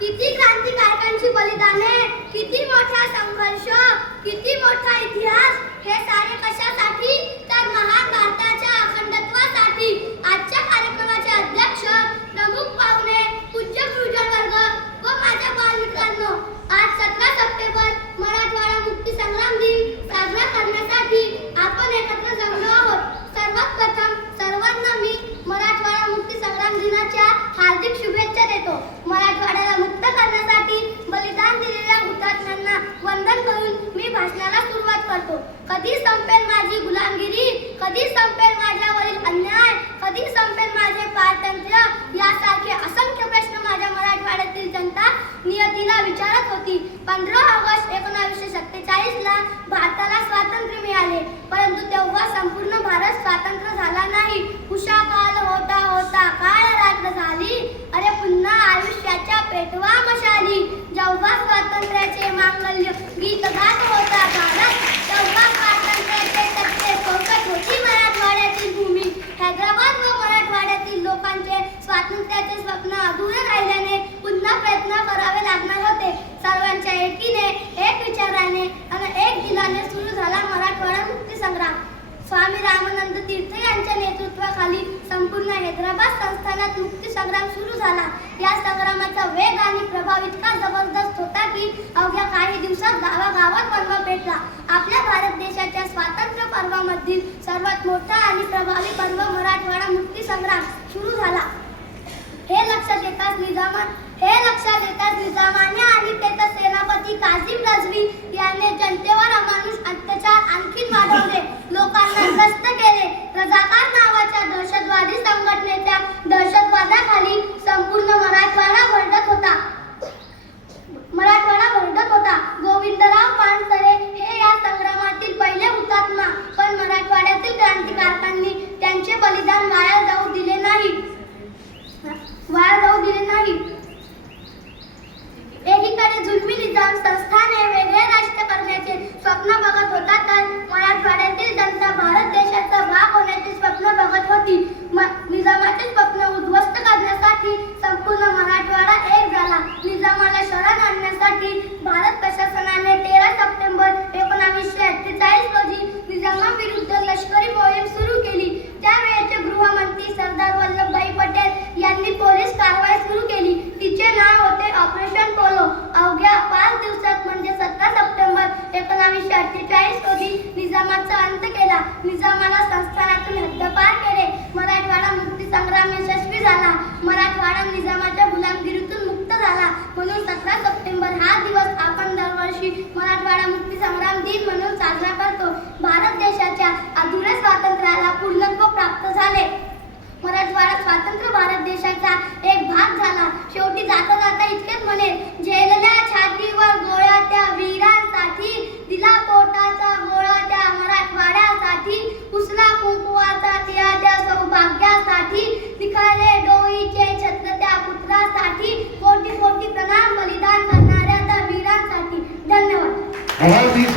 किती क्रांतिकारकांची बलिदाने किती मोठा संघर्ष? किती मोठा इतिहास? हे सारे कशासाठी? तर महान भारताच्या अखंडत्वासाठी. आजच्या कार्यक्रमाचे अध्यक्ष प्रमुख पाहुणे पूज्य गुरुजन व माझ्या बालमित्रांनो आज सतरा सप्टेंबर मराठवाडा मुक्ती संग्राम दिन साजरा करण्यासाठी आपण एकत्र जमलो आहोत. सर्वात प्रथम सर्वांना मी मराठवाडा मुक्ती संग्राम दिनाच्या हार्दिक शुभेच्छा देतो मराठवाड्याला मुक्त करण्यासाठी बलिदान दिलेल्या हुतात्म्यांना वंदन करून मी भाषणाला सुरुवात करतो कधी संपेल माझी गुलामगिरी? कधी संपेल माझ्यावरील अन्याय? कधी संपेल माझे पारतंत्र्य? यासारखे असंख्य प्रश्न माझ्या मराठवाड्यातील जनता नियतीला विचारत होती. पंधरा ऑगस्ट एकोणावीसशे सत्तेचाळीस ला भारताला स्वातंत्र्य मिळाले. परंतु तेव्हा संपूर्ण भारत स्वातंत्र्य झाला नाही. उषा काल होता होता काळ रात्र झाली. अरे पुन्हा आयुष्याच्या पेटवा मशा जेव्हा स्वातंत्र्याचे मांगल्य गीत गात होता भारत तेव्हा स्वातंत्र्याचे सत्य सोबत होती मराठवाड्यातील भूमी. हैदराबाद व मराठवाड्यातील लोकांचे स्वातंत्र्याचे स्वप्न अधुरे राहिल्याने पुन्हा प्रयत्न करावे लागणार होते. सर्वांच्या एकीने एक विचाराने आणि एक दिलाने सुरू झाला मराठवाडा मुक्ती संग्राम स्वामी रामानंद तीर्थ यांच्या नेतृत्वाखाली संपूर्ण हैदराबाद संस्थानात मुक्ती संग्राम सुरू झाला. या संग्रामाचा वेग आणि प्रभाव इतका जबरदस्त होता अवघ्या काही दिवसात गावागावात पर्व पेटला. आपल्या भारत देशाच्या स्वातंत्र्य पर्वामधील सर्वात मोठा आणि प्रभावी पर्व मराठवाडा मुक्ती संग्राम सुरू झाला. हे लक्षात येताच निजामा हे लक्षात येताच निजामाने आणि त्याचा सेनापती काझिम रजवी याने जनतेवर अमानुष अत्याचार आणखी वाढवले. लोकांना त्रस्त केले. रजाकार नावाच्या दहशतवादी संघटनेच्या दहशतवादाखाली संपूर्ण मराठवाडा भरडत होता मराठवाडा भरडत होता गोविंदराव पानसरे हे या संग्रामातील पहिले हुतात्मा पण मराठवाड्यातील क्रांतिकारकांनी त्यांचे बलिदान वाया जाऊ दिले नाही वाया जाऊ दिले नाही एकीकडे जुलमी निजाम संस्थाने वेगळे राष्ट्र करण्याचे स्वप्न बघत होता तर मराठवाड्यातील जनता भारत देशाचा भाग होण्याचे स्वप्न बघत होती म- निजामाचे स्वप्न उद्ध्वस्त करण्यासाठी संपूर्ण मराठवाडा एक झाला निजामाला शरण आणण्यासाठी भारत प्रशासनाने तेरा सप्टेंबर एकोणावीसशे अठ्ठेचाळीस रोजी निजामाविरुद्ध लष्करी मोहीम सुरू केली त्यावेळेचे गृहमंत्री सरदार वल्लभभाई पटेल यांनी पोलीस कारवाई सुरू केली तिचे नाव होते ऑपरेशन पोलो अवघ्या पाच दिवसात म्हणजे सतरा सप्टेंबर एकोणावीसशे अठ्ठेचाळीस रोजी निजामाचा अंत केला. निजामाला संस्थानातून हद्दपार केले. मराठवाडा मुक्ती संग्राम यशस्वी झाला. मराठवाडा निजामाच्या गुलामगिरीतून मुक्त झाला. म्हणून सतरा सप्टेंबर हा दिवस आपण दरवर्षी मराठवाडा मुक्ती संग्राम दिन म्हणून साजरा करतो. भारत देशाच्या I have these